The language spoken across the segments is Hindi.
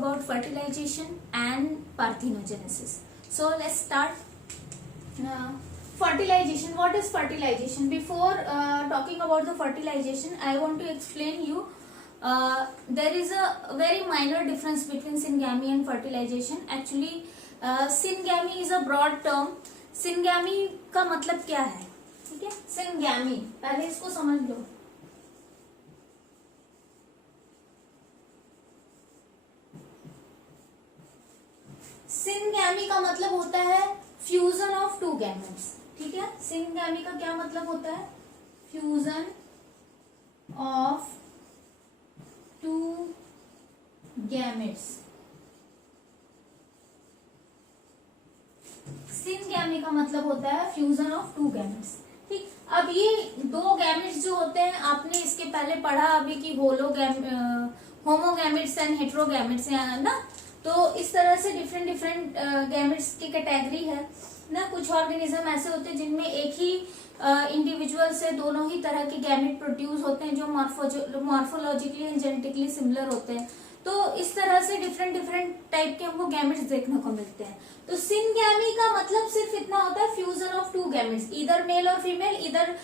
about fertilization and parthenogenesis. So let's start. Fertilization. What is fertilization? Before talking about the fertilization, I want to explain you. There is a very minor difference between syngamy and fertilization. Actually, syngamy is a broad term. syngamy का मतलब क्या है? ठीक है, syngamy पहले इसको समझ लो. syngamy का मतलब होता है फ्यूजन ऑफ टू गैमेट्स. ठीक है, syngamy का क्या मतलब होता है? Fusion of two gametes. syngamy का मतलब होता है फ्यूजन ऑफ टू गैमेट्स. ठीक, अब ये दो गैमेट्स जो होते हैं, आपने इसके पहले पढ़ा अभी कि होमोगैमेट्स एंड हेट्रोगैमेट्स है ना. तो इस तरह से डिफरेंट डिफरेंट गैमेट्स की कैटेगरी है ना. कुछ ऑर्गेनिज्म ऐसे होते हैं जिनमें एक ही इंडिविजुअल से दोनों ही तरह के गैमेट प्रोड्यूस होते हैं जो मॉर्फोलॉजिकली एंड जेनेटिकली सिमिलर होते हैं. तो इस तरह से डिफरेंट डिफरेंट टाइप के हमको गैमेट्स देखने को मिलते हैं. तो syngamy का मतलब सिर्फ इतना होता है फ्यूजन ऑफ टू गैमेट्स, इधर मेल और फीमेल, इधर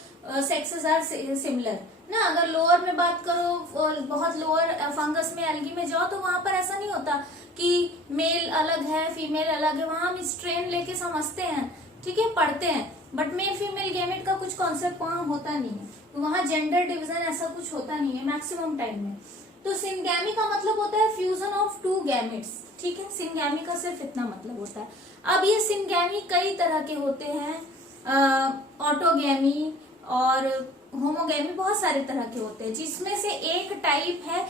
सेक्सेस आर सिमिलर ना. अगर लोअर में बात करो, बहुत लोअर फंगस में, एल्गी में जाओ तो वहां पर ऐसा नहीं होता कि मेल अलग है फीमेल अलग है. वहां हम स्ट्रेन लेके समझते हैं, ठीक है, पढ़ते हैं, बट मेल फीमेल गैमेट का कुछ कॉन्सेप्ट वहां होता नहीं है. तो वहां जेंडर डिवीजन ऐसा कुछ होता नहीं है मैक्सिमम टाइम में. तो syngamy का मतलब होता है फ्यूजन ऑफ टू गैमेट्स. ठीक है, syngamy का सिर्फ इतना मतलब होता है. अब ये syngamy कई तरह के होते हैं, ऑटोगैमी और होमोगैमी, बहुत सारे तरह के होते हैं. जिसमें से एक टाइप है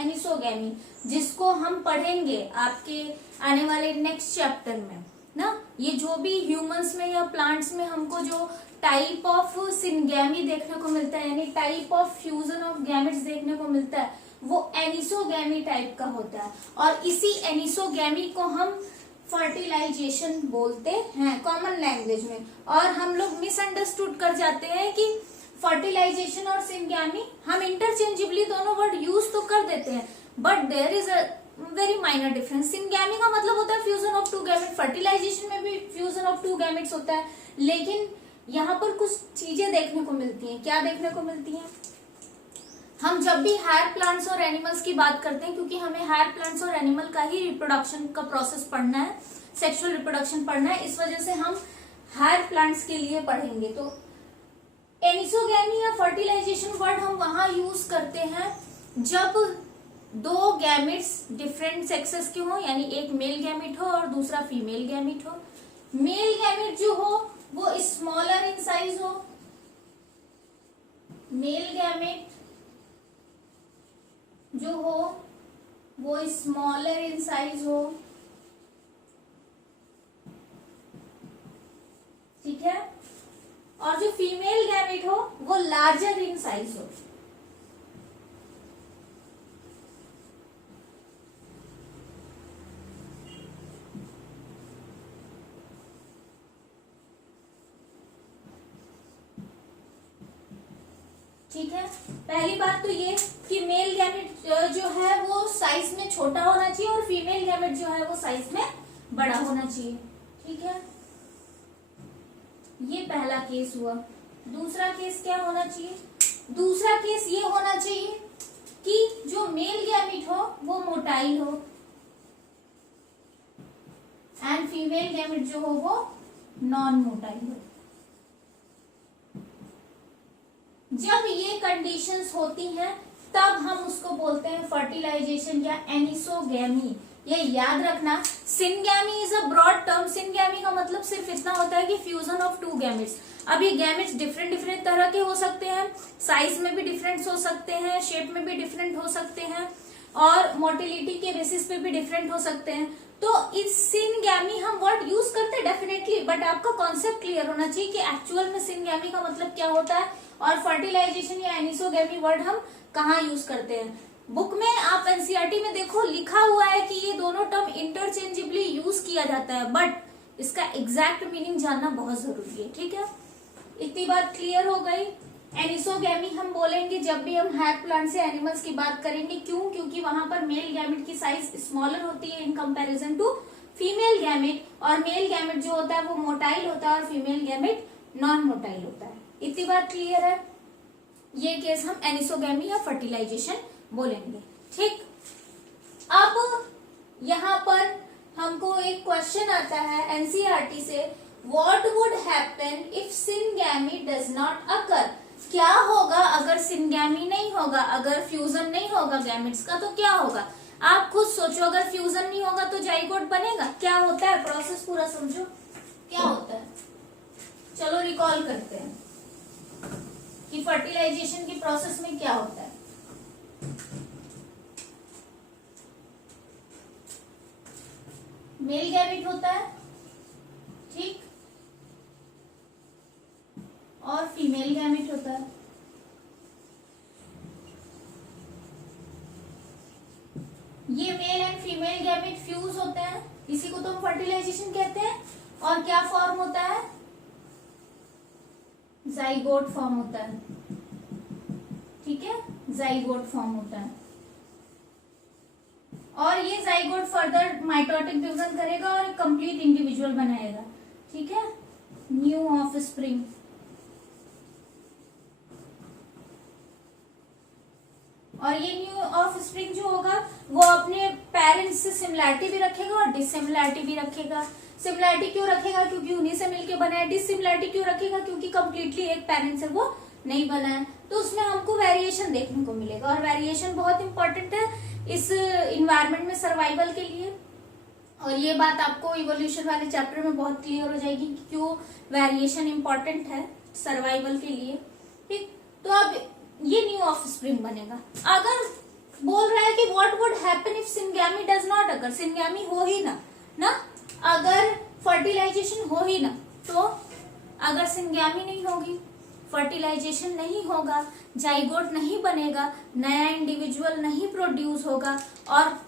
एनिसोगैमी, जिसको हम पढ़ेंगे आपके आने वाले नेक्स्ट चैप्टर में ना. ये जो भी ह्यूमंस में या प्लांट्स में हमको जो टाइप ऑफ syngamy देखने को मिलता है, यानी type of fusion of gametes देखने को मिलता है, वो एनिसोगैमी टाइप का होता है. और इसी एनिसोगैमी को हम फर्टिलाइजेशन बोलते हैं कॉमन लैंग्वेज में. और हम लोग मिसअंडरस्टूड कर जाते हैं कि फर्टिलाइजेशन और syngamy हम इंटरचेंजेबली दोनों वर्ड यूज तो कर देते हैं, but there is a very minor difference. syngamy का मतलब होता है fusion of two gamete, fertilization में भी फ्यूजन ऑफ टू गैमेट्स होता है. लेकिन यहाँ पर कुछ चीजें देखने को मिलती हैं. क्या देखने को मिलती हैं? हम जब भी हायर प्लांट्स और एनिमल्स की बात करते हैं, क्योंकि हमें हायर प्लांट्स और एनिमल का ही रिप्रोडक्शन का प्रोसेस पढ़ना है, सेक्सुअल रिप्रोडक्शन पढ़ना है, इस वजह से हम हायर प्लांट्स के लिए पढ़ेंगे. तो एनिसोगैमी या फर्टिलाइजेशन वर्ड हम वहां यूज करते हैं जब दो गैमेट्स डिफरेंट सेक्सेस के हो, यानी एक मेल गैमेट हो और दूसरा फीमेल गैमेट हो. मेल गैमेट जो हो वो स्मॉलर इन साइज हो, मेल गैमेट जो हो वो स्मॉलर इन साइज हो. ठीक है, और जो फीमेल गैमेट हो वो लार्जर इन साइज हो. ठीक है, पहली बात तो ये कि मेल गैमेट जो है वो साइज में छोटा होना चाहिए और फीमेल गैमेट जो है वो साइज में बड़ा होना चाहिए. ठीक है, ये पहला केस हुआ. दूसरा केस क्या होना चाहिए? दूसरा केस ये होना चाहिए कि जो मेल गैमेट हो वो मोटाइल हो एंड फीमेल गैमेट जो हो वो नॉन मोटाइल हो. जब ये कंडीशंस होती हैं तब हम उसको बोलते हैं फर्टिलाइजेशन या एनिसोगैमी. ये याद रखना, syngamy is a broad term. syngamy का मतलब सिर्फ इतना होता है कि फ्यूजन ऑफ टू गैमेट्स. अब ये गैमेट्स डिफरेंट डिफरेंट तरह के हो सकते हैं, साइज में भी डिफरेंट हो सकते हैं, शेप में भी डिफरेंट हो सकते हैं, और मोटिलिटी के बेसिस पे भी डिफरेंट हो सकते हैं. तो इस syngamy हम वर्ड यूज करते हैं डेफिनेटली, बट आपका कॉन्सेप्ट क्लियर होना चाहिए कि एक्चुअल में syngamy का मतलब क्या होता है और फर्टिलाइजेशन या एनिसोगैमी वर्ड हम कहाँ यूज करते हैं. बुक में आप एनसीईआरटी में देखो लिखा हुआ है कि ये दोनों टर्म इंटरचेंजेबली यूज किया जाता है, बट इसका एग्जैक्ट मीनिंग जानना बहुत जरूरी है. ठीक है, इतनी बात क्लियर हो गई. एनिसोगैमी हम बोलेंगे जब भी हम हायर प्लांट से एनिमल्स की बात करेंगे। क्यों? क्योंकि वहां पर मेल गैमेट की साइज स्मॉलर होती है in comparison to female gamete, और मेल गैमेट जो होता है वो मोटाइल होता है और फीमेल गैमेट नॉन मोटाइल होता है। इतनी बात क्लियर है? ये केस हम एनिसोगैमी या फर्टिलाइजेशन बोलेंगे। ठीक, अब यहाँ पर हमको एक क्वेश्चन आता है एनसीईआरटी से, what would happen if syngamy does not occur? क्या होगा अगर सिनगैमी नहीं होगा, अगर फ्यूजन नहीं होगा गैमेट्स का, तो क्या होगा? आप खुद सोचो, अगर फ्यूजन नहीं होगा तो जाइगोट बनेगा? क्या होता है प्रोसेस पूरा समझो क्या होता है। चलो रिकॉल करते हैं कि फर्टिलाइजेशन की प्रोसेस में क्या होता है। मेल गैमेट होता है, ठीक, और फीमेल गैमेट होता है। ये male and female gamete fuse होते हैं, इसी को तो हम फर्टिलाइजेशन कहते हैं। और क्या फॉर्म होता है? जाइगोट फॉर्म होता है, ठीक है, जाइगोट फॉर्म होता है। और ये जाइगोट फर्दर माइटोटिक डिवीजन करेगा और एक कंप्लीट इंडिविजुअल बनाएगा, ठीक है, न्यू ऑफस्प्रिंग। और ये न्यू ऑफस्प्रिंग जो होगा वो अपने पेरेंट्स से सिमिलैरिटी भी रखेगा और डिसिमिलैरिटी भी रखेगा। सिमिलैरिटी क्यों रखेगा? क्योंकि उन्हीं से मिलके बना है। डिसिमिलैरिटी क्यों रखेगा? क्योंकि कंप्लीटली एक पेरेंट से वो नहीं बना है। तो उसमें हमको वेरिएशन देखने को मिलेगा, और वेरिएशन बहुत इंपॉर्टेंट है इस इन्वायरमेंट में सर्वाइवल के लिए। और ये बात आपको इवोल्यूशन वाले चैप्टर में बहुत क्लियर हो जाएगी कि क्यों वेरिएशन इंपॉर्टेंट है सर्वाइवल के लिए। ठीक, तो अब ये न्यू ऑफस्प्रिंग बनेगा। अगर बोल रहा है कि what would happen if syngamy does not occur, syngamy हो ही ना अगर फर्टिलाइजेशन हो ही ना, तो अगर सिनगैमी नहीं होगी, फर्टिलाइजेशन नहीं होगा, जाइगोट नहीं बनेगा, नया इंडिविजुअल नहीं प्रोड्यूस होगा, और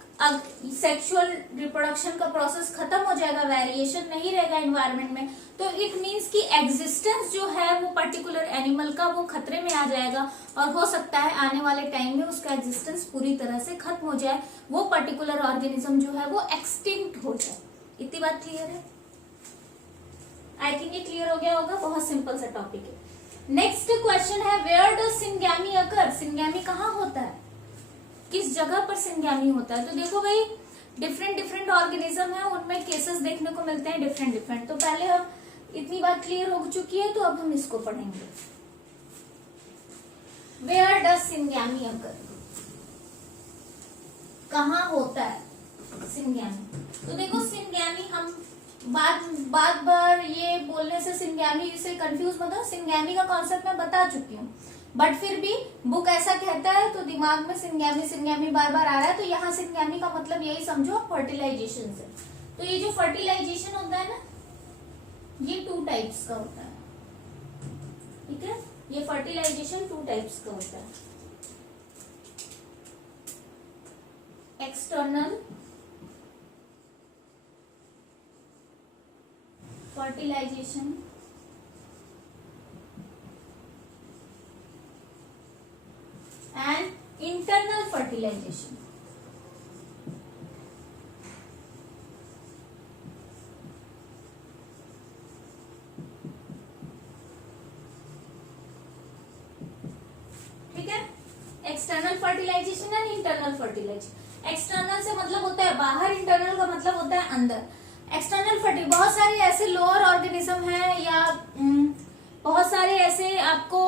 सेक्सुअल रिप्रोडक्शन का प्रोसेस खत्म हो जाएगा, वेरिएशन नहीं रहेगा एनवायरनमेंट में, तो इट मीन्स कि एग्जिस्टेंस जो है वो पर्टिकुलर एनिमल का वो खतरे में आ जाएगा, और हो सकता है आने वाले टाइम में उसका एग्जिस्टेंस पूरी तरह से खत्म हो जाए, वो पर्टिकुलर ऑर्गेनिज्म जो है वो एक्सटिंक्ट हो जाए। इतनी बात क्लियर है? आई थिंक ये क्लियर हो गया होगा, बहुत सिंपल सा टॉपिक है। नेक्स्ट क्वेश्चन है, where does syngamy occur? Syngamy कहाँ होता है, किस जगह पर सिनगैमी होता है? तो देखो भाई, डिफरेंट ऑर्गेनिज्म है, उनमें केसेस देखने को मिलते हैं डिफरेंट। तो पहले हम इतनी बात क्लियर हो चुकी है, तो अब हम इसको पढ़ेंगे। वेयर डज सिनगैमी अकर? कहाँ होता है सिनगैमी? तो देखो, सिनगैमी हम बात बार ये बोलने से सिनगैमी से कंफ्यूज मत हो, सिनगैमी का कॉन्सेप्ट मैं बता चुकी हूँ, बट फिर भी बुक ऐसा कहता है तो दिमाग में सिनगैमी बार बार आ रहा है, तो यहाँ सिनगैमी का मतलब यही समझो, फर्टिलाइजेशन से। तो ये जो फर्टिलाइजेशन होता है ना, ये 2 टाइप्स का होता है, ठीक है, ये फर्टिलाइजेशन 2 टाइप्स का होता है। External fertilization and internal fertilization. ठीक है, external fertilization and internal fertilization. External से मतलब होता है बाहर, इंटरनल का मतलब होता है अंदर। एक्सटर्नल फर्टिलाइजेशन, बहुत सारे ऐसे लोअर ऑर्गेनिज्म हैं या बहुत सारे ऐसे आपको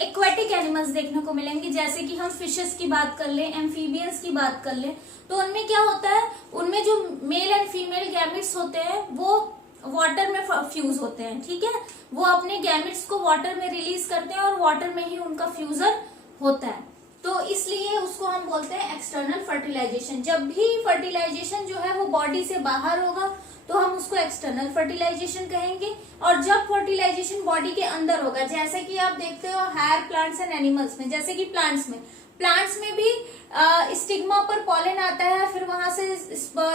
एक्वेटिक एनिमल्स देखने को मिलेंगे, जैसे कि हम फिशेस की बात कर लें, एम्फीबियंस की बात कर लें, तो उनमें क्या होता है, उनमें जो मेल एंड फीमेल गैमेट्स होते हैं वो वाटर में फ्यूज होते हैं, ठीक है, वो अपने गैमेट्स को वाटर में रिलीज करते हैं और वाटर में ही उनका फ्यूजन होता है, तो इसलिए उसको हम बोलते हैं एक्सटर्नल फर्टिलाइजेशन। जब भी फर्टिलाइजेशन जो है वो बॉडी से बाहर होगा तो हम उसको एक्सटर्नल फर्टिलाइजेशन कहेंगे, और जब फर्टिलाइजेशन बॉडी के अंदर होगा, जैसे कि आप देखते हो हायर प्लांट्स एंड एनिमल्स में, जैसे कि प्लांट्स में भी स्टिग्मा पर पॉलन आता है, फिर वहां से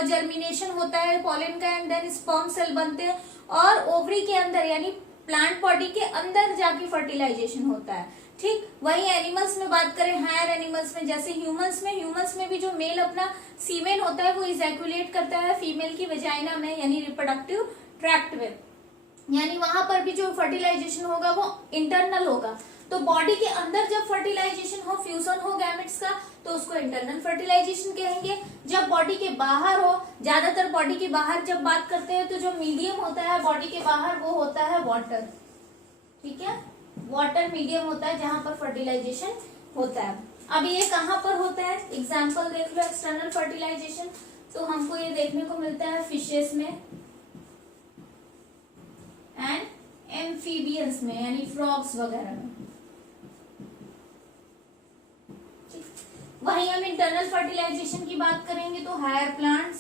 जर्मिनेशन होता है पॉलन का, एंड देन स्पर्म सेल बनते हैं, और ओवरी के अंदर यानी प्लांट बॉडी के अंदर जाके फर्टिलाइजेशन होता है। ठीक, वही एनिमल्स में बात करें, हायर एनिमल्स में जैसे ह्यूमंस में भी जो मेल अपना सीमेन होता है वो इजैकुलेट करता है फीमेल की वेजाइना में, यानी रिप्रोडक्टिव ट्रैक्ट में, यानी वहां पर भी जो फर्टिलाइजेशन होगा वो इंटरनल होगा। तो बॉडी के अंदर जब फर्टिलाइजेशन हो, फ्यूजन हो गैमेट्स का, तो उसको इंटरनल फर्टिलाइजेशन कहेंगे। जब बॉडी के बाहर हो, ज्यादातर बॉडी के बाहर जब बात करते हैं तो जो मीडियम होता है बॉडी के बाहर वो होता है वाटर। ठीक है, वाटर मीडियम होता है जहां पर फर्टिलाइजेशन होता है। अब ये कहाँ पर होता है, एग्जाम्पल देख लो एक्सटर्नल फर्टिलाइजेशन, तो हमको ये देखने को मिलता है फिशेस में एंड एम्फीबियंस में, यानी फ्रॉग्स वगैरह में। वहीं हम इंटरनल फर्टिलाइजेशन की बात करेंगे तो हायर प्लांट्स,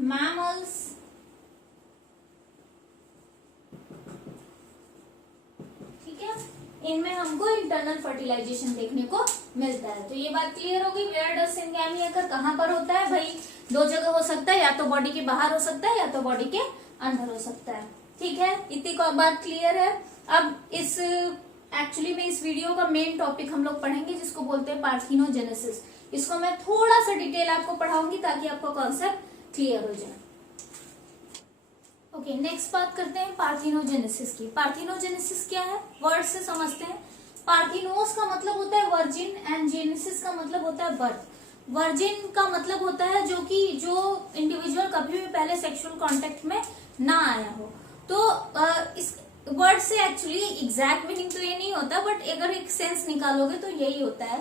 मैमल्स, ठीक है, इनमें हमको इंटरनल फर्टिलाइजेशन देखने को मिलता है। तो ये बात क्लियर हो गई। वेयर डज सिनगैमी अकर कहाँ पर होता है भाई, दो जगह हो सकता है, या तो बॉडी के बाहर हो सकता है या तो बॉडी के अंदर हो सकता है। ठीक है, इतनी बात क्लियर है। अब इस एक्चुअली में इस वीडियो का मेन टॉपिक हम लोग पढ़ेंगे जिसको बोलते हैं पार्थिनोजेनेसिस। इसको मैं थोड़ा सा डिटेल आपको पढ़ाऊंगी ताकि आपको कॉन्सेप्ट क्लियर हो जाए। ओके, नेक्स्ट बात करते हैं पार्थिनोजेनेसिस की। पार्थिनोजेनेसिस क्या है, वर्ड से समझते हैं। पार्थिनोस का मतलब होता है वर्जिन एंड जेनेसिस का मतलब होता है बर्थ। वर्जिन का मतलब होता है जो इंडिविजुअल कभी भी पहले सेक्सुअल कांटेक्ट में ना आया हो। तो इस वर्ड से एक्चुअली एग्जैक्ट मीनिंग तो ये नहीं होता, बट अगर एक सेंस निकालोगे तो यही होता है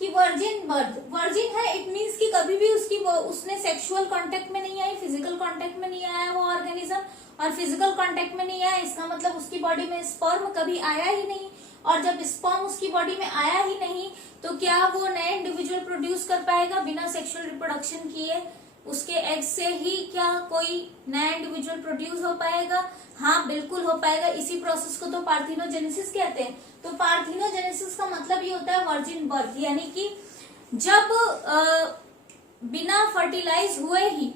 कि वर्जिन बर्थ, वर्जिन है इट मीन्स कि कभी भी उसने सेक्सुअल कांटेक्ट में नहीं आई, फिजिकल कांटेक्ट में नहीं आया वो ऑर्गेनिज्म, और फिजिकल कांटेक्ट में नहीं आया इसका मतलब उसकी बॉडी में स्पर्म कभी आया ही नहीं, और जब स्पर्म उसकी बॉडी में आया ही नहीं तो क्या वो नए इंडिविजुअल प्रोड्यूस कर पाएगा बिना सेक्सुअल रिप्रोडक्शन किए? उसके एग से ही क्या कोई नया इंडिविजुअल प्रोड्यूस हो पाएगा? हाँ, बिल्कुल हो पाएगा। इसी प्रोसेस को तो पार्थिनोजेनेसिस कहते हैं। तो पार्थिनोजेनेसिस का मतलब ये होता है वर्जिन बर्थ, यानी कि जब बिना फर्टिलाइज हुए ही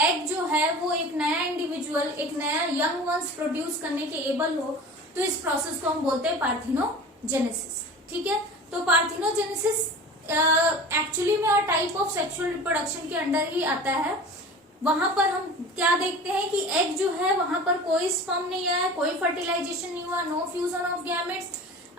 एग जो है वो एक नया इंडिविजुअल, एक नया यंग वंस प्रोड्यूस करने के एबल हो, तो इस प्रोसेस को हम बोलते हैं पार्थिनोजेनेसिस। ठीक है, तो पार्थिनोजेनेसिस एक्चुअली में टाइप ऑफ सेक्सुअल रिप्रोडक्शन के अंडर ही आता है। वहां पर हम क्या देखते हैं कि एग जो है वहां पर कोई स्पर्म नहीं आया, कोई फर्टिलाइजेशन नहीं हुआ, नो फ्यूजन ऑफ गैमेट्स,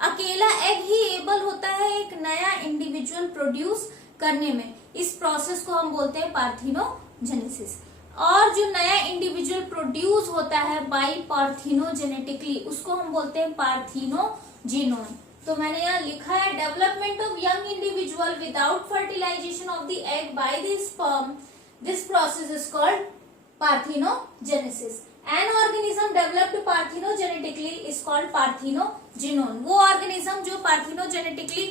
अकेला एग ही एबल होता है एक नया इंडिविजुअल प्रोड्यूस करने में। इस प्रोसेस को हम बोलते हैं पार्थिनोजेनेसिस। और जो नया इंडिविजुअल प्रोड्यूस होता है बाय पार्थिनोजेनेटिकली उसको हम बोलते हैं पार्थिनोजेनोन। तो मैंने यहाँ लिखा है development of young individual without fertilization of the egg by the sperm, this process is called parthenogenesis. An organism developed parthenogenetically is called parthenogenone. वो ऑर्गेनिज्म जो पार्थिनोजेनेटिकली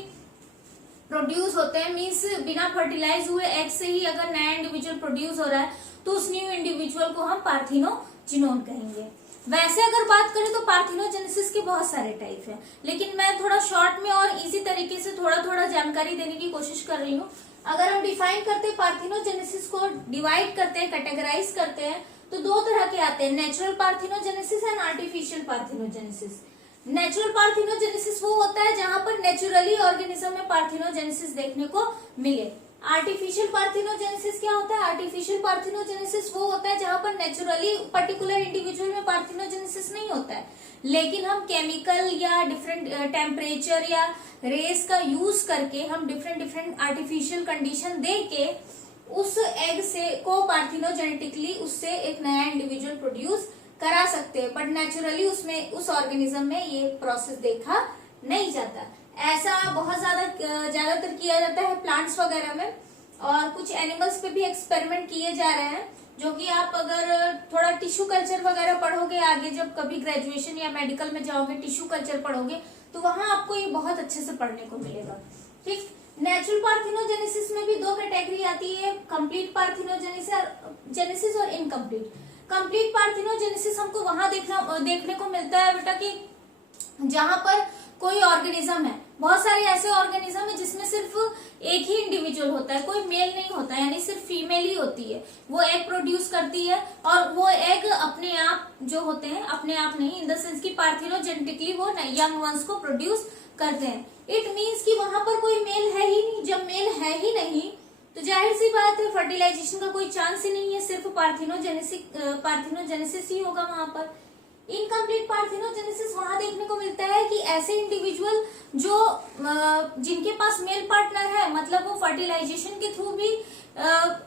प्रोड्यूस होते हैं, मीन्स बिना फर्टिलाइज हुए एग से ही अगर नया इंडिविजुअल प्रोड्यूस हो रहा है तो उस न्यू इंडिविजुअल को हम पार्थिनोजेनोन कहेंगे। वैसे अगर बात करें तो पार्थिनोजेनेसिस के बहुत सारे टाइप हैं, लेकिन मैं थोड़ा शॉर्ट में और इजी तरीके से थोड़ा जानकारी देने की कोशिश कर रही हूँ। अगर हम डिफाइन करते हैं पार्थिनोजेनेसिस को, डिवाइड करते हैं, कैटेगराइज करते हैं, तो दो तरह के आते हैं, natural parthenogenesis and artificial parthenogenesis. Natural parthenogenesis वो होता है जहां पर नेचुरली ऑर्गेनिज्म में पार्थिनोजेनेसिस देखने को मिले। आर्टिफिशियल पार्थिनोजेनेसिस क्या होता है? आर्टिफिशियल पार्थिनोजेनेसिस वो होता है जहां पर नेचुरली पर्टिकुलर इंडिविजुअल में पार्थिनोजेनेसिस नहीं होता है, लेकिन हम केमिकल या डिफरेंट टेम्परेचर या रेस का यूज करके हम डिफरेंट आर्टिफिशियल कंडीशन दे के उस एग से को पार्थिनोजेनेटिकली उससे एक नया इंडिविजुअल प्रोड्यूस करा सकते हैं, बट नेचुरली उसमें उस ऑर्गेनिज्म में ये प्रोसेस देखा नहीं जाता। ऐसा बहुत ज्यादातर किया जाता है प्लांट्स वगैरह में, और कुछ एनिमल्स पे भी एक्सपेरिमेंट किए जा रहे हैं, जो कि आप अगर थोड़ा टिश्यू कल्चर वगैरह पढ़ोगे आगे, जब कभी ग्रेजुएशन या मेडिकल में जाओगे टिश्यू कल्चर पढ़ोगे तो वहां आपको ये बहुत अच्छे से पढ़ने को मिलेगा। ठीक, नेचुरल पार्थिनोजेनेसिस में भी दो कैटेगरी आती है, कंप्लीट पार्थिनोजेनेसिस और इनकम्प्लीट। कंप्लीट पार्थिनोजेनेसिस हमको वहां देखने को मिलता है बेटा कि जहां पर कोई ऑर्गेनिज्म है, बहुत सारे ऐसे ऑर्गेनिज्म है जिसमें सिर्फ एक ही इंडिविजुअल होता है, कोई मेल नहीं होता, यानी सिर्फ फीमेल ही होती है, वो एग प्रोड्यूस करती है और वो एग अपने आप जो होते हैं, अपने आप नहीं इन द सेंस की पार्थिनोजेनेटिकली वो यंग वंस को प्रोड्यूस करते हैं। इट मीन्स कि वहां पर कोई मेल है ही नहीं। जब मेल है ही नहीं तो जाहिर सी बात है फर्टिलाइजेशन का कोई चांस ही नहीं है, सिर्फ पार्थिनोजेनेसिस ही होगा वहां पर। इनकम्प्लीट पार्थिनोजेनेसिस वहां देखने को मिलता है कि ऐसे इंडिविजुअल जो जिनके पास मेल पार्टनर है, मतलब वो फर्टिलाइजेशन के थ्रू भी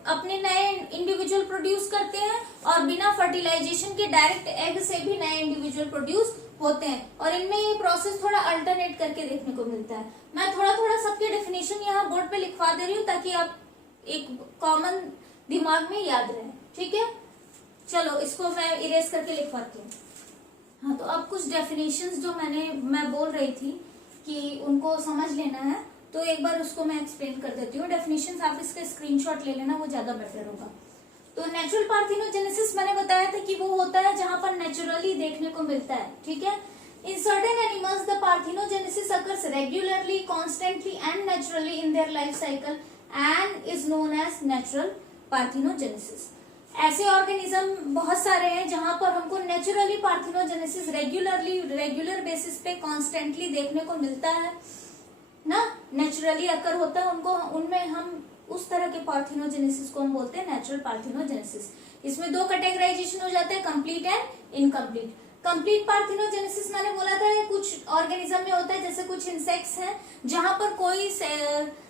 अपने नए इंडिविजुअल प्रोड्यूस करते हैं और बिना फर्टिलाइजेशन के डायरेक्ट एग से भी नए इंडिविजुअल प्रोड्यूस होते हैं। और इनमें ये प्रोसेस थोड़ा अल्टरनेट करके देखने को मिलता है। मैं थोड़ा थोड़ा सबके डेफिनेशन यहाँ बोर्ड पे लिखवा दे रही हूँ ताकि आप एक कॉमन दिमाग में याद रहे, ठीक है। चलो इसको मैं इरेज करके लिखवाती हूँ। हाँ, तो अब कुछ डेफिनेशंस जो मैं बोल रही थी कि उनको समझ लेना है, तो एक बार उसको मैं एक्सप्लेन कर देती हूँ। डेफिनेशंस आप इसका स्क्रीनशॉट ले लेना, वो ज्यादा बेटर होगा। तो नेचुरल पार्थिनोजेनेसिस मैंने बताया था कि वो होता है जहां पर नेचुरली देखने को मिलता है, ठीक है। In certain animals the parthenogenesis occurs regularly, constantly and naturally in their life cycle and is known as natural parthenogenesis. ऐसे ऑर्गेनिज्म बहुत सारे हैं जहां पर हमको नेचुरली पार्थिनोजेनेसिस रेगुलर बेसिस पे कॉन्स्टेंटली देखने को मिलता है ना, नेचुरली अकर होता है उनको, उनमें हम उस तरह के पार्थिनोजेनेसिस को हम बोलते हैं नेचुरल पार्थिनोजेनेसिस। इसमें दो कैटेगराइजेशन हो जाते हैं, complete and incomplete. Complete parthenogenesis मैंने बोला था कुछ ऑर्गेनिज्म में होता है, जैसे कुछ इंसेक्ट्स हैं जहां पर कोई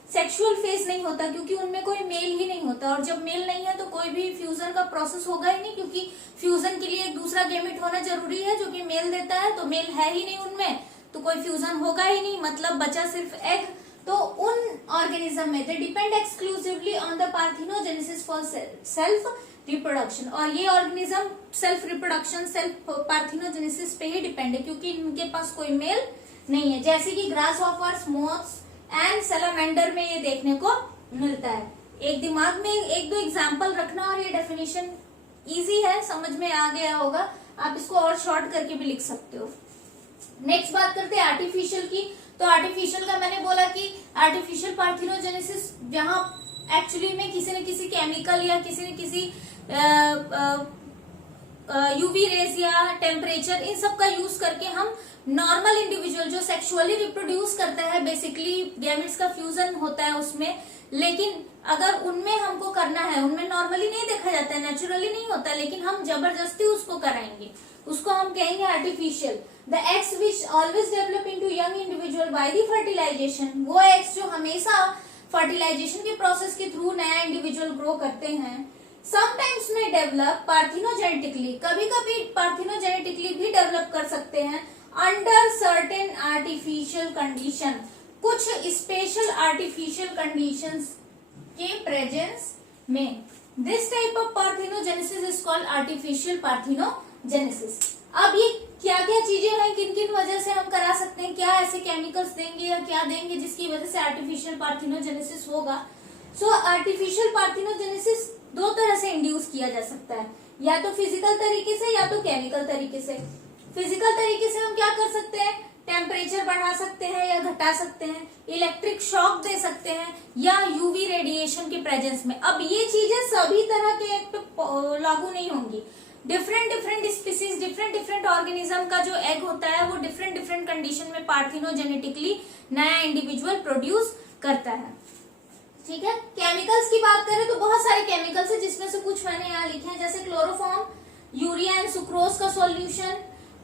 सेक्सुअल फेज नहीं होता क्योंकि उनमें कोई मेल ही नहीं होता, और जब मेल नहीं है तो कोई भी फ्यूजन का प्रोसेस होगा ही नहीं, क्योंकि फ्यूजन के लिए एक दूसरा गैमेट होना जरूरी है जो कि मेल देता है, तो मेल है ही नहीं उनमें, तो कोई फ्यूजन होगा ही नहीं, मतलब बचा सिर्फ एग। तो उन ऑर्गेनिज्म में they depend exclusively on the parthenogenesis for self reproduction, और ये organism self reproduction, self parthenogenesis पे ही डिपेंड है क्योंकि इनके पास कोई मेल नहीं है, जैसे कि grass hoppers, moths and salamander में ये देखने को मिलता है। एक दिमाग में एक दो एग्जाम्पल रखना, और ये डेफिनेशन इजी है, समझ में आ गया होगा, आप इसको और शॉर्ट करके भी लिख सकते हो। नेक्स्ट बात करते हैं आर्टिफिशियल की। तो आर्टिफिशियल का मैंने बोला कि आर्टिफिशियल पार्थिनोजेनेसिस जहां एक्चुअली में किसी न किसी केमिकल या किसी न किसी यूवी रेज या टेम्परेचर, इन सब का यूज करके हम नॉर्मल इंडिविजुअल जो सेक्सुअली रिप्रोड्यूस करता है, बेसिकली गैमेट्स का फ्यूजन होता है उसमें, लेकिन अगर उनमें हमको करना है, उनमें नॉर्मली नहीं देखा जाता है, नेचुरली नहीं होता, लेकिन हम जबरदस्ती उसको कराएंगे, उसको हम कहेंगे artificial. The eggs which always develop into young individual by the fertilization, वो एग्स जो हमेशा फर्टिलाइजेशन के प्रोसेस के थ्रू नया इंडिविजुअल ग्रो करते हैं। समटाइम्स में डेवलप पार्थिनोजेनेटिकली, कभी कभी पार्थिनोजेनेटिकली भी डेवलप कर सकते हैं अंडर सर्टेन आर्टिफिशियल कंडीशन, कुछ स्पेशल आर्टिफिशियल कंडीशंस के प्रेजेंस में। This type of parthenogenesis is called artificial parthenogenesis. अब ये क्या क्या चीजें हैं, किन किन वजह से हम करा सकते हैं, क्या ऐसे केमिकल्स देंगे या क्या देंगे जिसकी वजह से आर्टिफिशियल पार्थिनोजेनेसिस होगा। सो आर्टिफिशियल पार्थिनोजेनेसिस दो तरह से इंड्यूस किया जा सकता है, या तो फिजिकल तरीके से या तो केमिकल तरीके से। फिजिकल तरीके से हम क्या कर सकते हैं, टेम्परेचर बढ़ा सकते हैं या घटा सकते हैं, इलेक्ट्रिक शॉक दे सकते हैं, या यूवी रेडिएशन के प्रेजेंस में। अब ये चीजें सभी तरह के एग पे लागू नहीं होंगी। डिफरेंट स्पीसीज, डिफरेंट ऑर्गेनिज्म का जो एग होता है वो डिफरेंट कंडीशन में पार्थिनोजेनेटिकली नया इंडिविजुअल प्रोड्यूस करता है, ठीक है। केमिकल्स की बात करें तो बहुत सारे केमिकल्स है, जिसमें से कुछ मैंने यहाँ लिखे हैं, जैसे क्लोरोफॉर्म, यूरिया एंड सुक्रोज का सॉल्यूशन,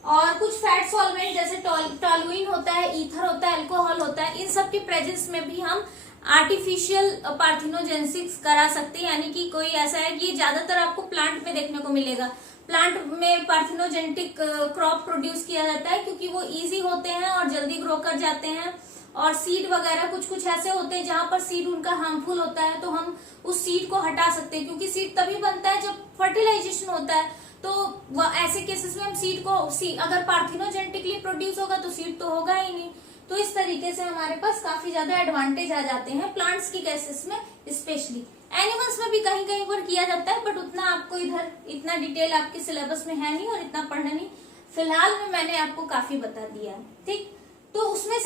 और कुछ फैट सॉल्वेंट जैसे टॉलुइन होता है, ईथर होता है, अल्कोहल होता है, इन सब के प्रेजेंस में भी हम आर्टिफिशियल पार्थिनोजेनेसिस करा सकते हैं। यानी कि कोई ऐसा है कि ज्यादातर आपको प्लांट में देखने को मिलेगा, प्लांट में पार्थिनोजेनेटिक क्रॉप प्रोड्यूस किया जाता है क्योंकि वो इजी होते हैं और जल्दी ग्रो कर जाते हैं। और सीड वगैरह कुछ ऐसे होते हैं जहां पर सीड उनका हार्मफुल होता है, तो हम उस सीड को हटा सकते हैं, क्योंकि सीड तभी बनता है जब फर्टिलाइजेशन होता है। तो ऐसे केसेस में हम सीड को अगर पार्थिनोजेनेटिकली प्रोड्यूस होगा तो सीड तो होगा ही नहीं। तो इस तरीके से हमारे पास काफी ज्यादा एडवांटेज आ जाते हैं प्लांट्स की केसेस में, स्पेशली। एनिमल्स में भी कहीं कहीं पर किया जाता है, बट उतना आपको इधर इतना डिटेल आपके सिलेबस में है नहीं और इतना पढ़ना नहीं। फिलहाल में मैंने आपको काफी बता दिया है, ठीक। तो उसमें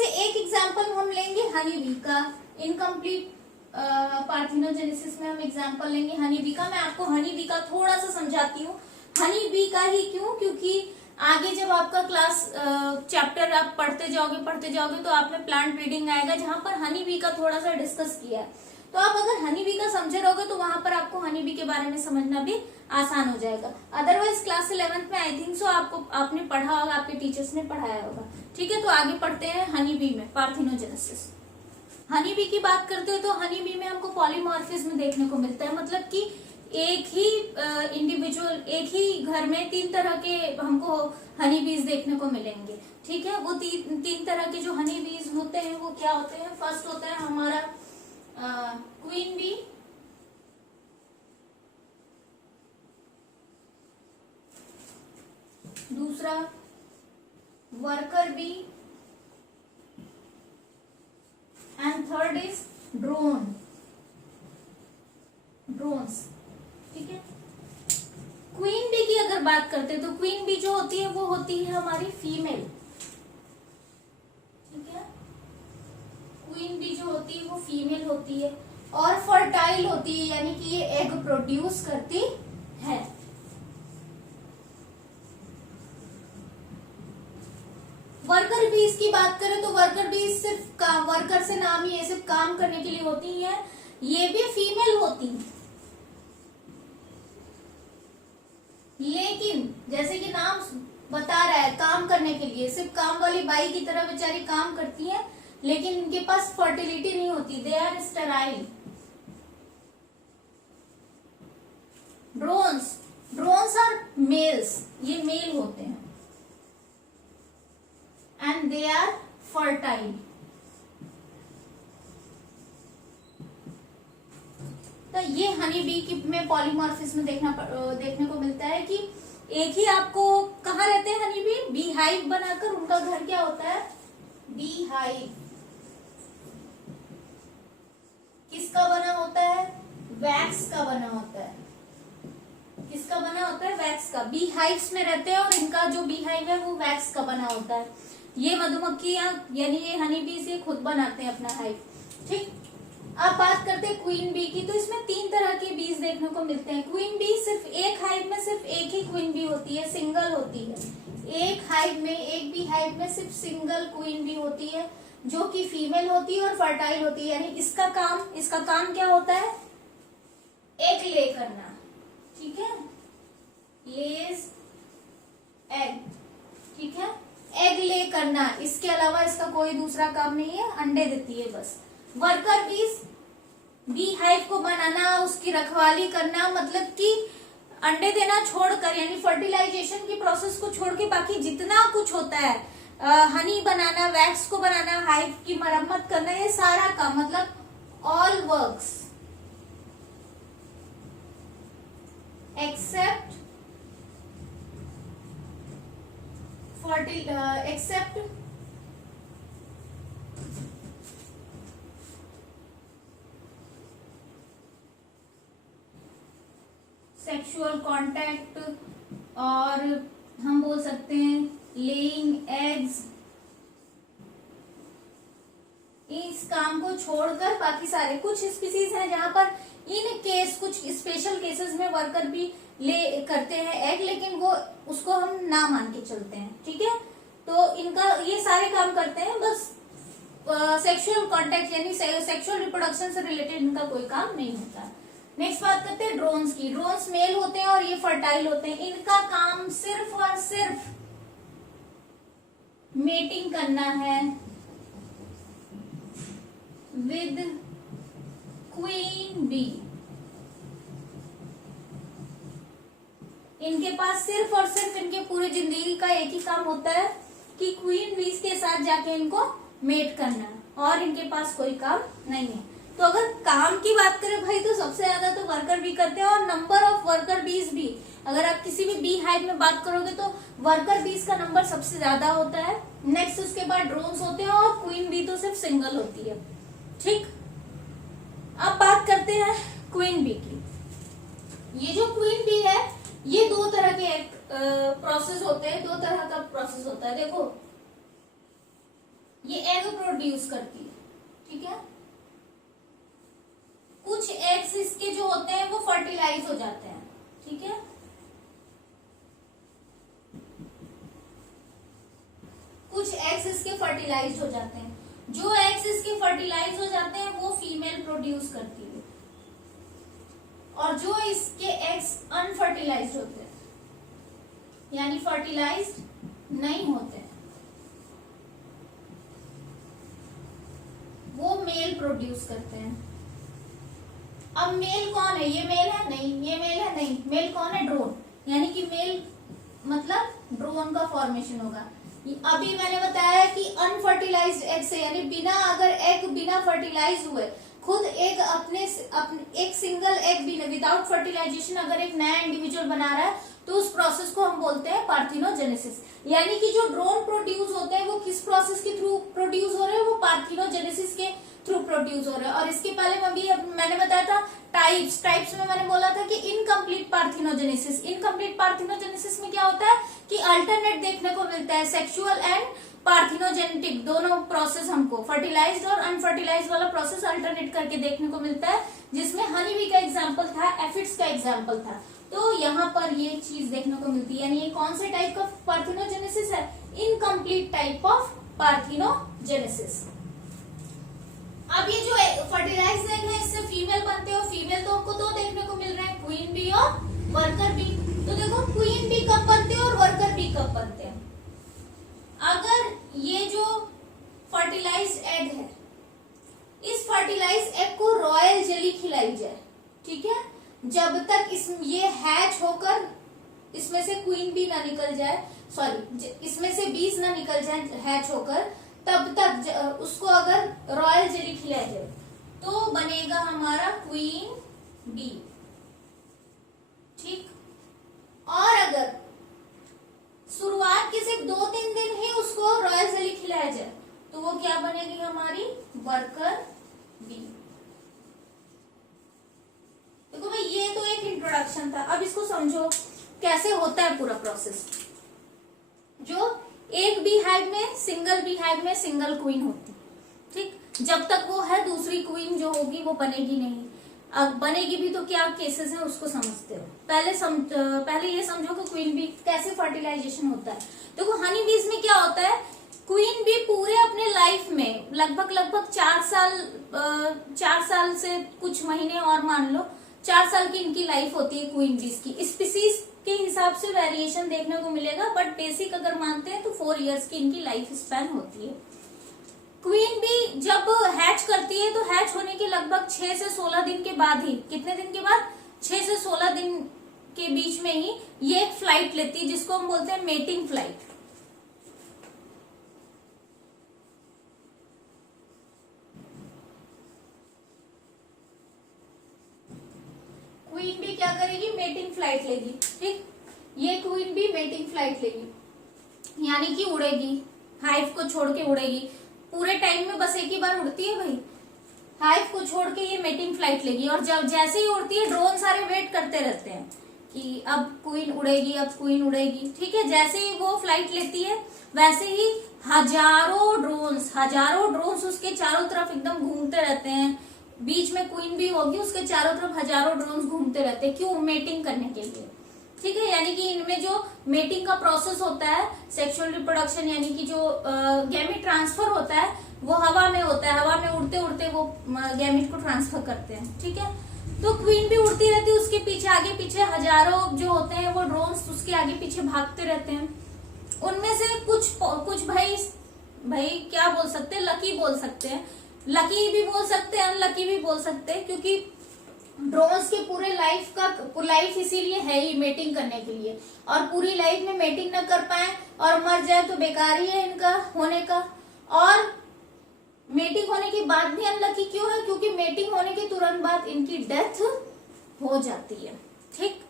एग्जाम्पल हम लेंगे हनी बी का। इनकम्प्लीट पार्थिनोजेनेसिस में हम एग्जाम्पल लेंगे हनी बी का। मैं आपको हनी बी का थोड़ा सा समझाती हूँ। हनी बी का ही क्यों, क्योंकि आगे जब आपका क्लास चैप्टर आप पढ़ते जाओगे तो आप में प्लांट ब्रीडिंग आएगा, जहां पर हनी बी का थोड़ा सा डिस्कस किया है। तो आप अगर हनी बी का समझे रहोगे तो वहां पर आपको हनी बी के बारे में समझना भी आसान हो जाएगा। अदरवाइज क्लास 11th में आई थिंक सो आपने पढ़ा होगा, आपके टीचर्स ने पढ़ाया होगा। ठीक है, तो आगे पढ़ते हैं हनी बी में पार्थिनोजेनेसिस। हनी बी की बात करते हो तो हनी बी में हमको पॉलीमॉर्फिज्म देखने को मिलता है, मतलब कि एक ही इंडिविजुअल, एक ही घर में 3 तरह के हमको हनी बीज देखने को मिलेंगे। ठीक है, वो तीन तरह के जो हनी बीज होते हैं वो क्या होते हैं? फर्स्ट होता है हमारा क्वीन बी, दूसरा worker bee, and third is drones. ठीक है, क्वीन बी की अगर बात करते हैं तो क्वीन बी जो होती है वो होती है हमारी फीमेल। ठीक है, क्वीन बी जो होती है वो फीमेल होती है और फर्टाइल होती है, यानी कि ये एग प्रोड्यूस करती है। वर्कर बीज की बात करें तो वर्कर बीज सिर्फ वर्कर से नाम ही है, सिर्फ काम करने के लिए होती है। ये भी फीमेल होती है, लेकिन जैसे कि नाम बता रहा है काम करने के लिए, सिर्फ काम वाली बाई की तरह बेचारी काम करती है, लेकिन इनके पास फर्टिलिटी नहीं होती, they are sterile. Drones are males, ये मेल होते हैं, एंड दे आर फर्टाइल। तो ये हनी बी की में पॉलीमॉर्फिज्म देखने को मिलता है कि एक ही आपको कहाँ रहते हैं हनी बी? बी हाइव बनाकर उनका घर क्या होता है? Bee hive. किसका बना होता है? वैक्स का बना होता है। किसका बना होता है? वैक्स का। बी हाइव्स में रहते हैं और इनका जो बी हाइव है वो वैक्स का बना होता है। ये मधुमक्खियां यानी ये हनी बी से खुद बनाते हैं अपना हाइव। ठीक, अब बात करते हैं क्वीन बी की। तो इसमें 3 तरह के बीज देखने को मिलते हैं। क्वीन बी सिर्फ एक हाइव में सिर्फ एक ही क्वीन बी होती है, सिंगल होती है। एक हाइव में, एक बी हाइव में सिर्फ सिंगल क्वीन बी होती है, जो कि फीमेल होती है और फर्टाइल होती है। यानी इसका काम क्या होता है? एग ले करना। ठीक है, लेज एग। ठीक है, एग ले करना, इसके अलावा इसका कोई दूसरा काम नहीं है, अंडे देती है बस। वर्कर बीज, बी हाइव को बनाना, उसकी रखवाली करना, मतलब कि अंडे देना छोड़कर, यानी फर्टिलाइजेशन की प्रोसेस को छोड़ के बाकी जितना कुछ होता है, हनी बनाना, वैक्स को बनाना, हाइव की मरम्मत करना, ये सारा काम, मतलब all works except sexual contact, और हम बोल सकते हैं लेइंग एग्स। इस काम को छोड़कर बाकी सारे, कुछ स्पीसीज हैं जहां पर इन केस, कुछ स्पेशल केसेस में वर्कर भी ले करते हैं एग, लेकिन वो उसको हम ना मान के चलते हैं। ठीक है, तो इनका ये सारे काम करते हैं, बस सेक्सुअल कांटेक्ट यानी सेक्सुअल रिप्रोडक्शन से रिलेटेड इनका कोई काम नहीं होता। नेक्स्ट बात करते हैं ड्रोन्स की। ड्रोन्स मेल होते हैं और ये फर्टाइल होते हैं। इनका काम सिर्फ और सिर्फ मेटिंग करना है विद क्वीन बी। इनके पास सिर्फ और सिर्फ इनके पूरे जिंदगी का एक ही काम होता है कि क्वीन बीज के साथ जाके इनको मेट करना, और इनके पास कोई काम नहीं है। तो अगर काम की बात करें भाई, तो सबसे ज्यादा तो वर्कर बी करते हैं, और नंबर ऑफ वर्कर बीज भी, अगर आप किसी भी बी हाइव में बात करोगे तो वर्कर बीज का नंबर सबसे ज्यादा होता है। नेक्स्ट उसके बाद ड्रोन्स होते हैं, और क्वीन बी तो सिर्फ सिंगल होती है। ठीक, अब बात करते हैं क्वीन बी की। ये जो क्वीन बी है, ये 2 तरह के प्रोसेस होते हैं, 2 तरह का प्रोसेस होता है। देखो, ये एग एग प्रोड्यूस करती है, ठीक है। कुछ एग्स इसके जो होते हैं वो फर्टिलाइज हो जाते हैं, ठीक है। कुछ एग्स इसके फर्टिलाइज हो जाते हैं, जो एग्स इसके फर्टिलाइज हो जाते हैं वो फीमेल प्रोड्यूस करती है, और जो इसके एग्स अनफर्टिलाइज होते हैं यानी फर्टिलाइज नहीं होते हैं वो मेल प्रोड्यूस करते हैं। अब मेल कौन है? ये मेल है? नहीं। ये मेल है? नहीं। मेल कौन है? ड्रोन, यानी कि मेल मतलब ड्रोन का फॉर्मेशन होगा। अभी मैंने बताया कि अनफर्टिलाइज्ड एग से, यानी बिना अगर एग बिना फर्टिलाइज हुए खुद एक अपने एक सिंगल एग विदाउट फर्टिलाइजेशन अगर एक नया इंडिविजुअल बना रहा है तो उस प्रोसेस को हम बोलते हैं पार्थिनोजेनेसिस। यानी कि जो ड्रोन प्रोड्यूस होते हैं वो किस प्रोसेस के थ्रू प्रोड्यूस हो रहे हैं? वो पार्थिनोजेनेसिस के थ्रू प्रोड्यूस हो रहे हैं। और इसके पहले मैंने बताया था टाइप्स में मैंने बोला था कि इनकम्प्लीट पार्थिनोजेनेसिस। इनकम्प्लीट पार्थिनोजेनेसिस में क्या होता है कि अल्टरनेट देखने को मिलता है, सेक्सुअल एंड पार्थिनोजेनेटिक दोनों प्रोसेस हमको फर्टिलाइज्ड और अनफर्टिलाइज्ड वाला प्रोसेस अल्टरनेट करके देखने को मिलता है, जिसमें हनी बी का एग्जाम्पल था, एफिड्स का एग्जाम्पल था। तो यहाँ पर ये चीज देखने को मिलती है, यानी ये कौन से टाइप का पार्थिनोजेनेसिस है? Incomplete type of parthenogenesis. अब ये जो फर्टिलाइज्ड एग है इससे फीमेल बनते हैं, और फीमेल तो हमको दो देखने को मिल रहे हैं, क्वीन बी और वर्कर बी। तो देखो क्वीन बी कब बनते हैं और वर्कर बी कब बनते हैं? अगर ये जो फर्टिलाइज्ड एग है, इस फर्टिलाइज्ड एग को रॉयल जेली खिलाई जाए, ठीक है, जब तक ये हैच होकर इसमें से क्वीन बी ना निकल जाए, सॉरी इसमें से बीज ना निकल जाए हैच होकर, तब तक उसको अगर रॉयल जेली खिलाई जाए तो बनेगा हमारा क्वीन बी, ठीक। और अगर शुरुआत के सिर्फ 2-3 दिन ही उसको रॉयल जेली खिलाया जाए तो वो क्या बनेगी? हमारी वर्कर बी। देखो भाई ये तो एक इंट्रोडक्शन था, अब इसको समझो कैसे होता है पूरा प्रोसेस। जो एक बी हाइव में सिंगल बी हाइव में सिंगल क्वीन होती, ठीक, जब तक वो है दूसरी क्वीन जो होगी वो बनेगी नहीं। अब बनेगी भी तो क्या केसेस है उसको समझते हो। पहले ये समझो कि क्वीन बी कैसे फर्टिलाइजेशन होता है। देखो हनी बीज में क्या होता है, क्वीन बी पूरे अपने लाइफ में लगभग 4 साल से कुछ महीने और मान लो 4 साल की इनकी लाइफ होती है क्वीन बीज की। स्पीसीज के हिसाब से वेरिएशन देखने को मिलेगा, बट बेसिक अगर मानते हैं तो 4 इयर्स की इनकी लाइफ स्पैन होती है। क्वीन बी जब हैच करती है तो हैच होने के लगभग 6 से 16 दिन के बाद ही, कितने दिन के बाद? 6 से 16 दिन के बीच में ही ये एक फ्लाइट लेती है जिसको हम बोलते हैं मेटिंग फ्लाइट। क्वीन बी क्या करेगी? मेटिंग फ्लाइट लेगी, ठीक। ये क्वीन बी मेटिंग फ्लाइट लेगी, यानी कि उड़ेगी, हाइव को छोड़ के उड़ेगी। पूरे टाइम में बस एक ही बार उड़ती है भाई, हाइव को छोड़ के ये मेटिंग फ्लाइट लेगी। और जब जैसे ही उड़ती है ड्रोन सारे वेट करते रहते हैं कि अब क्वीन उड़ेगी, अब क्वीन उड़ेगी, ठीक है। जैसे ही वो फ्लाइट लेती है वैसे ही हजारों ड्रोन्स उसके चारों तरफ एकदम घूमते रहते हैं। बीच में क्वीन भी होगी, उसके चारों तरफ हजारों ड्रोन्स घूमते रहते हैं। क्यों? मेटिंग करने के लिए, ठीक है। यानी कि इनमें जो मेटिंग का प्रोसेस होता है, सेक्सुअल रिप्रोडक्शन यानी कि जो गैमेट ट्रांसफर होता है वो हवा में होता है। हवा में उड़ते उड़ते वो गैमेट को ट्रांसफर करते हैं, ठीक है। तो क्वीन भी उड़ती रहती है, उसके पीछे आगे पीछे हजारों जो होते हैं वो ड्रोन्स उसके आगे पीछे भागते रहते हैं। उनमें से कुछ भाई क्या बोल सकते हैं, लकी बोल सकते हैं, लकी भी बोल सकते हैं, अनलकी भी बोल सकते हैं, क्योंकि ड्रोन्स के पूरे लाइफ इसीलिए है ही मेटिंग करने के लिए। और पूरी लाइफ में मेटिंग न कर पाए और मर जाए तो बेकार ही है इनका होने का। और मेटिंग होने के बाद भी अनलकी क्यों है? क्योंकि मेटिंग होने के तुरंत बाद इनकी डेथ हो जाती है, ठीक।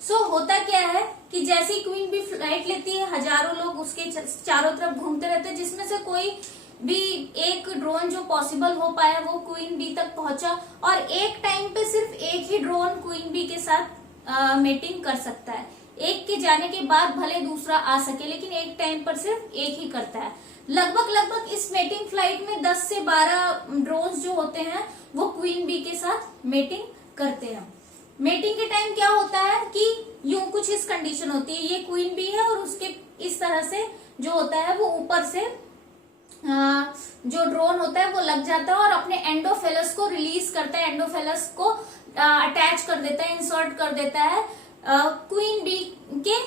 सो होता क्या है कि जैसे ही क्वीन भी फ्लाइट लेती है हजारों लोग उसके चारों तरफ घूमते रहते हैं, जिसमें से कोई भी एक ड्रोन जो पॉसिबल हो पाया वो क्वीन बी तक पहुंचा। और एक टाइम पे सिर्फ एक ही ड्रोन क्वीन बी के साथ मेटिंग कर सकता है। एक के जाने के बाद भले दूसरा आ सके, लेकिन एक टाइम पर सिर्फ एक ही करता है। लगभग इस मेटिंग फ्लाइट 12 ड्रोन्स जो होते हैं वो क्वीन बी के साथ मेटिंग करते हैं। मेटिंग के टाइम क्या होता है कि यूं कुछ इस कंडीशन होती है, ये क्वीन बी है और उसके इस तरह से जो होता है वो ऊपर से जो ड्रोन होता है वो लग जाता है और अपने एंडोफेलस को रिलीज करता है, एंडोफेलस को अटैच कर देता है, इंसर्ट कर देता है क्वीन बी के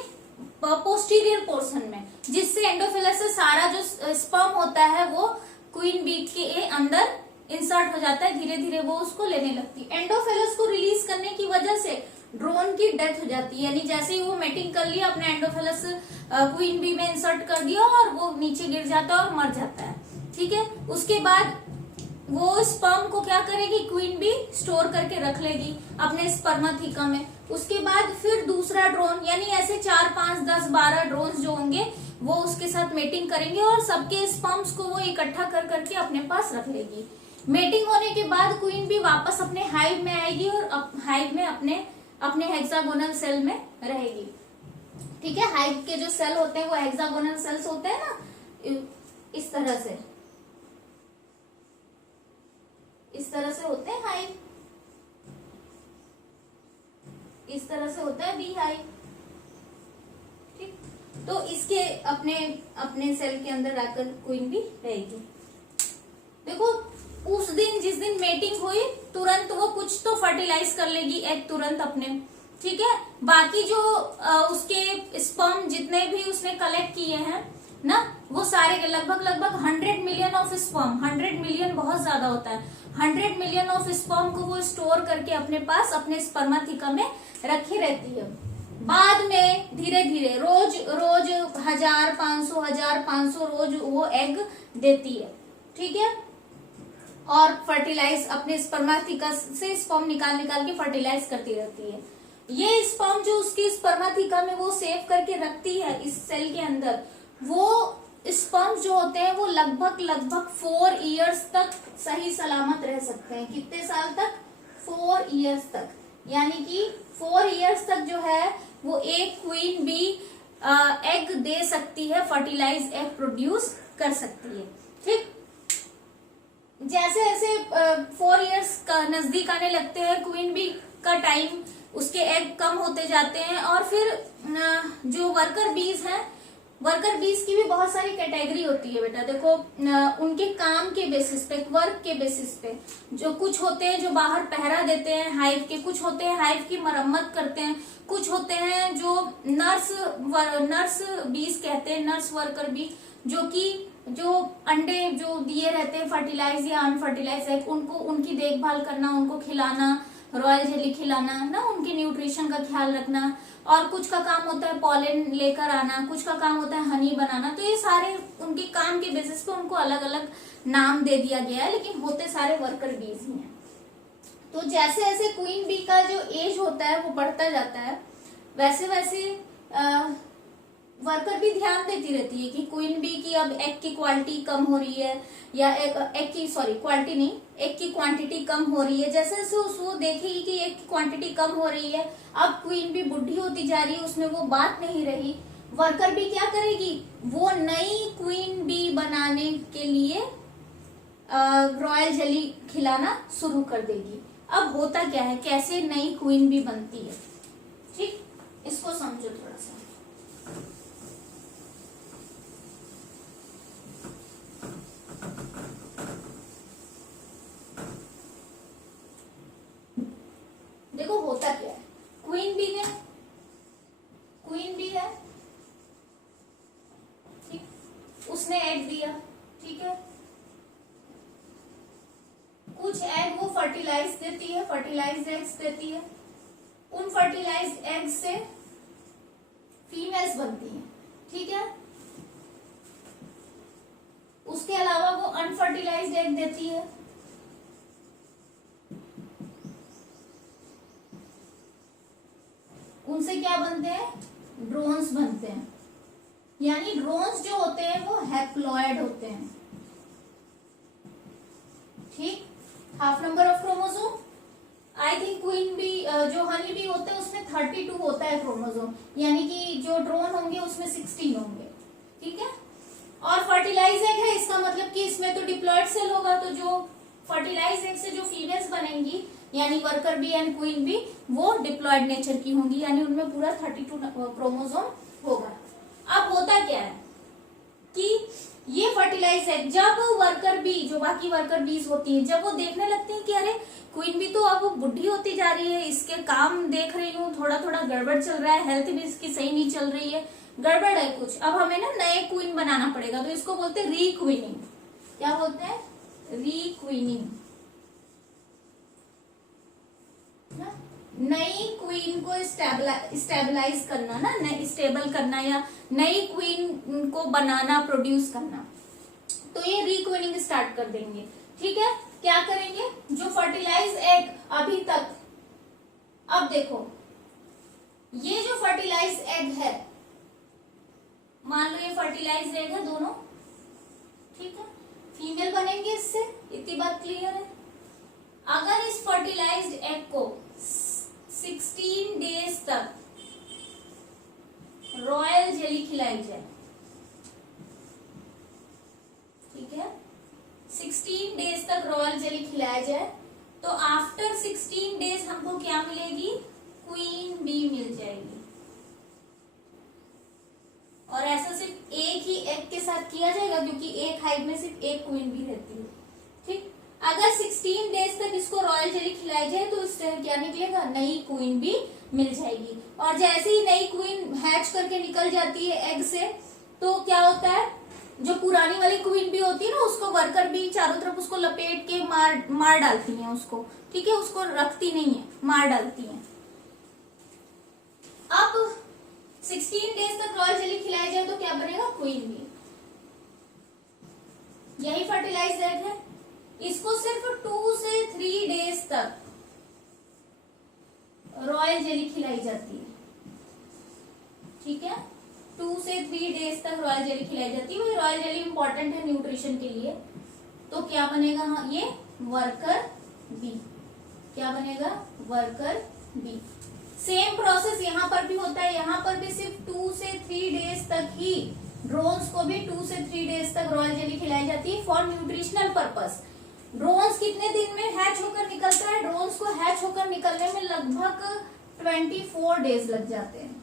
पोस्टीरियर पोर्शन में, जिससे एंडोफेलस से सारा जो स्पर्म होता है वो क्वीन बी के अंदर इंसर्ट हो जाता है। धीरे धीरे वो उसको लेने लगती है। एंडोफेलस को रिलीज करने की वजह से ड्रोन की डेथ हो जाती है, यानी जैसे ही वो मेटिंग कर लिया अपने एंडोफेलस क्वीन बी में इंसर्ट कर दिया और वो नीचे गिर जाता है और मर जाता है। ठीक है, उसके बाद वो स्पर्म को क्या करेगी, क्वीन बी स्टोर करके रख लेगी अपने स्पर्माथिका में। उसके बाद फिर दूसरा ड्रोन, यानी ऐसे 4, 5, 10, 12 ड्रोन्स जो होंगे वो उसके साथ मेटिंग करेंगे और सबके स्पर्म्स को वो इकट्ठा कर करके अपने पास रख लेगी। मेटिंग होने के बाद क्वीन बी वापस अपने हाइव में आएगी और हाइव में अपने हेक्सागोनल सेल में रहेगी। ठीक है, हाइव के जो सेल होते हैं वो हेक्सागोनल सेल्स होते हैं ना, इस तरह से होते हैं हाइव, इस तरह से होता है बी हाइव। ठीक, तो इसके अपने सेल के अंदर आकर क्वीन बी रहेगी। देखो उस दिन जिस दिन मेटिंग हुई तुरंत वो कुछ तो फर्टिलाइज कर लेगी एग तुरंत अपने। ठीक है, बाकी जो उसके स्पर्म जितने भी उसने कलेक्ट किए हैं ना, वो सारे लगभग 100 मिलियन ऑफ स्पर्म, 100 मिलियन बहुत ज्यादा होता है, 100 मिलियन ऑफ स्पर्म को वो स्टोर करके अपने पास अपने स्पर्माथिका में रखी रहती है। बाद में धीरे धीरे रोज 1000, 500 रोज वो एग देती है। ठीक है, और फर्टिलाइज अपने स्पर्माथिका से स्पर्म निकाल के फर्टिलाइज करती रहती है। ये स्पर्म जो उसकी स्पर्माथिका में वो सेव करके रखती है इस सेल के अंदर, वो स्पर्म जो होते हैं वो लगभग 4 इयर्स तक सही सलामत रह सकते हैं। कितने साल तक? 4 इयर्स तक, यानी कि 4 इयर्स तक जो है वो एक क्वीन बी एग दे सकती है, फर्टिलाइज एग प्रोड्यूस कर सकती है। ठीक, जैसे जैसे 4 इयर्स का नजदीक आने लगते हैं, क्वीन बी का टाइम, उसके एग कम होते जाते हैं और फिर जो वर्कर बीज हैं, वर्कर बीज की भी बहुत सारी कैटेगरी होती है बेटा। देखो उनके काम के बेसिस पे, वर्क के बेसिस पे, जो कुछ होते हैं जो बाहर पहरा देते हैं हाइव के, कुछ होते हैं हाइव की मरम्मत करते हैं, कुछ होते हैं जो नर्स बीज कहते हैं, नर्स वर्कर बी, जो अंडे जो दिए रहते हैं फर्टिलाइज या अनफर्टिलाइज एग, उनको उनकी देखभाल करना, उनको खिलाना, रॉयल जेली खिलाना ना, उनके न्यूट्रिशन का ख्याल रखना। और कुछ का काम होता है पॉलन लेकर आना, कुछ का काम होता है हनी बनाना। तो ये सारे उनके काम के बेसिस पे उनको अलग अलग नाम दे दिया गया है, लेकिन होते सारे वर्कर बीज ही हैं। तो जैसे जैसे क्वीन बी का जो एज होता है वो बढ़ता जाता है, वैसे वैसे वर्कर भी ध्यान देती रहती है कि क्वीन बी की अब एग की क्वालिटी कम हो रही है, या एग की क्वालिटी नहीं, एग की क्वांटिटी कम हो रही है। जैसे जैसे वो देखेगी कि एग की क्वांटिटी कम हो रही है, अब क्वीन बी बुढ़ी होती जा रही है, उसमें वो बात नहीं रही, वर्कर बी क्या करेगी, वो नई क्वीन बी बनाने के लिए रॉयल जेली खिलाना शुरू कर देगी। अब होता क्या है, कैसे नई क्वीन बी बनती है, ठीक, इसको समझो थोड़ा सा। देखो होता क्या है, क्वीन बी है, ठीक, उसने एग दिया, ठीक है, कुछ एग वो फर्टिलाइज देती है, फर्टिलाइज एग्स देती है, उन फर्टिलाइज एग से फीमेल्स बनती हैं, ठीक है। उसके अलावा वो अनफर्टिलाइज्ड एग देती है, उनसे क्या बनते हैं, ड्रोन्स बनते हैं। यानी ड्रोन्स जो होते हैं वो हैप्लॉयड होते हैं, ठीक, half number of chromosome. I think queen bee जो हनी बी होते हैं उसमें 32 होता है क्रोमोसोम, यानी कि जो ड्रोन होंगे उसमें 16 होंगे, ठीक है। और फर्टिलाइज एग है, इसका मतलब कि इसमें तो डिप्लॉयड सेल होगा, तो जो फर्टिलाइज एग से जो फीमेल्स बनेंगी यानी worker bee and queen bee, वो डिप्लॉयड नेचर की होंगी, यानी उनमें पूरा 32 क्रोमोसोम होगा। अब होता क्या है कि ये फर्टिलाइज एग जब वर्कर बी, जो बाकी वर्कर बीज होती है, जब वो देखने लगती है कि अरे क्वीन बी तो अब बुढ़ी होती जा रही है, इसके काम देख रही हूँ थोड़ा थोड़ा गड़बड़ चल रहा है, हेल्थ भी इसकी सही नहीं चल रही है, गड़बड़ है कुछ, अब हमें ना नए क्वीन बनाना पड़ेगा, तो इसको बोलते हैं रीक्वीनिंग। क्या बोलते हैं? रीक्वीनिंग। नई क्वीन को स्टेबलाइज करना ना, स्टेबल करना या नई क्वीन को बनाना, प्रोड्यूस करना, तो ये रीक्वीनिंग स्टार्ट कर देंगे। ठीक है, क्या करेंगे? जो फर्टिलाइज एग अभी तक, अब देखो ये जो फर्टिलाइज एग है, मान लो ये फर्टिलाइज एग है दोनों, ठीक है, फीमेल बनेंगे इससे, इतनी बात क्लियर है। अगर इस फर्टिलाइज्ड एग को 16 डेज तक रॉयल जेली खिलाई जाए, ठीक है, 16 डेज तक रॉयल जेली खिलाया जाए, तो आफ्टर 16 डेज हमको क्या मिलेगी? क्वीन बी मिल जाएगी। और ऐसा सिर्फ एक ही एग के साथ किया जाएगा, क्योंकि एक हाइव में सिर्फ एक क्वीन बी रहती है। ठीक, अगर 16 डेज तक इसको रॉयल जेली खिलाई जाए तो इससे क्या निकलेगा? नई क्वीन बी मिल जाएगी। और जैसे ही नई क्वीन हैच करके निकल जाती है एग से, तो क्या होता है, जो पुरानी वाली क्वीन बी होती है ना, उसको वर्कर बी चारों तरफ उसको लपेट के मार डालती हैं उसको, ठीक है, उसको रखती नहीं है, मार डालती हैं। अब 16 डेज तक रॉयल जेली खिलाई जाए तो क्या बनेगा? Queen bee. यही फर्टिलाइज एग है, इसको सिर्फ 2 से 3 डेज तक रॉयल जेली खिलाई जाती है, ठीक है, 2 से 3 डेज तक रॉयल जेली खिलाई जाती है। वही रॉयल जेली इंपॉर्टेंट है न्यूट्रिशन के लिए। तो क्या बनेगा? हाँ, ये वर्कर बी। क्या बनेगा? Worker bee. सेम प्रोसेस यहाँ पर भी होता है, यहाँ पर भी सिर्फ 2 से 3 डेज तक ही, ड्रोन्स को भी 2 से 3 डेज तक रॉयल जेली खिलाई जाती है फॉर न्यूट्रिशनल पर्पस। ड्रोन्स कितने दिन में हैच होकर निकलता है? ड्रोन्स को हैच होकर निकलने में लगभग 24 डेज लग जाते हैं,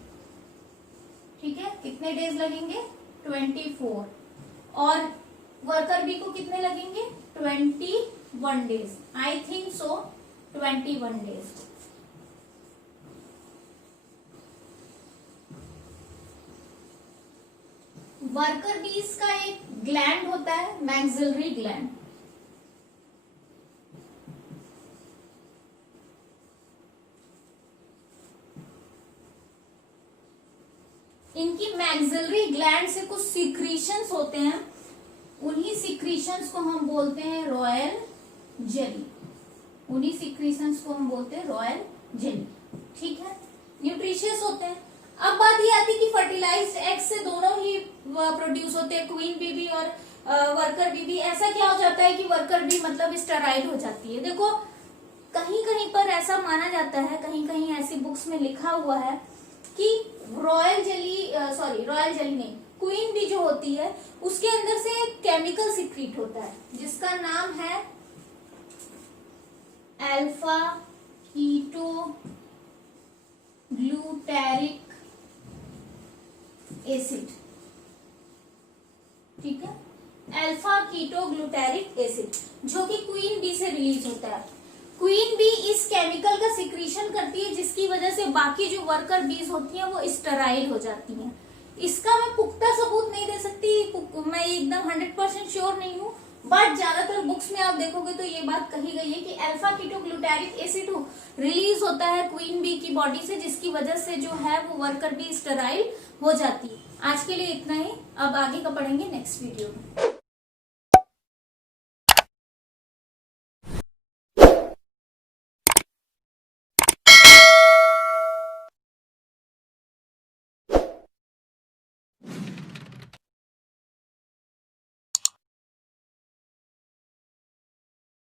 ठीक है, कितने डेज लगेंगे? 24। और वर्कर बी को कितने लगेंगे? 21 days, I think so 21 days. Worker बीज का एक ग्लैंड होता है, मैक्सिलरी ग्लैंड। इनकी मैक्सिलरी ग्लैंड से कुछ सीक्रीशंस होते हैं, उन्हीं सीक्रीशंस को हम बोलते हैं रॉयल जेली। उन्हीं सीक्रीशंस को हम बोलते हैं रॉयल जेली, ठीक है, न्यूट्रिशियस होते हैं। अब बात ये आती है कि फर्टिलाइज्ड एग से दोनों ही प्रोड्यूस होते हैं, क्वीन बी भी और वर्कर बी भी। ऐसा क्या हो जाता है कि वर्कर बी मतलब स्टेराइल हो जाती है? देखो कहीं कहीं पर ऐसा माना जाता है, कहीं कहीं ऐसी बुक्स में लिखा हुआ है कि रॉयल जेली नहीं, क्वीन बी जो होती है उसके अंदर से एक केमिकल सीक्रेट होता है जिसका नाम है अल्फा कीटो ग्लूटैरिक एसिड, ठीक है, अल्फा कीटो ग्लूटैरिक एसिड, जो कि क्वीन बी से रिलीज होता है। क्वीन बी इस केमिकल का सिक्रीशन करती है जिसकी वजह से बाकी जो वर्कर बीज होती हैं वो स्टेराइल हो जाती हैं। इसका मैं पुख्ता सबूत नहीं दे सकती, मैं एकदम 100% श्योर नहीं हूँ, बट ज्यादातर बुक्स में आप देखोगे तो ये बात कही गई है कि अल्फा कीटो ग्लूटैरिक एसिड रिलीज होता है क्वीन बी की बॉडी से, जिसकी वजह से जो है वो वर्कर बी स्टेराइल हो जाती है। आज के लिए इतना ही, अब आगे का पढ़ेंगे नेक्स्ट वीडियो में।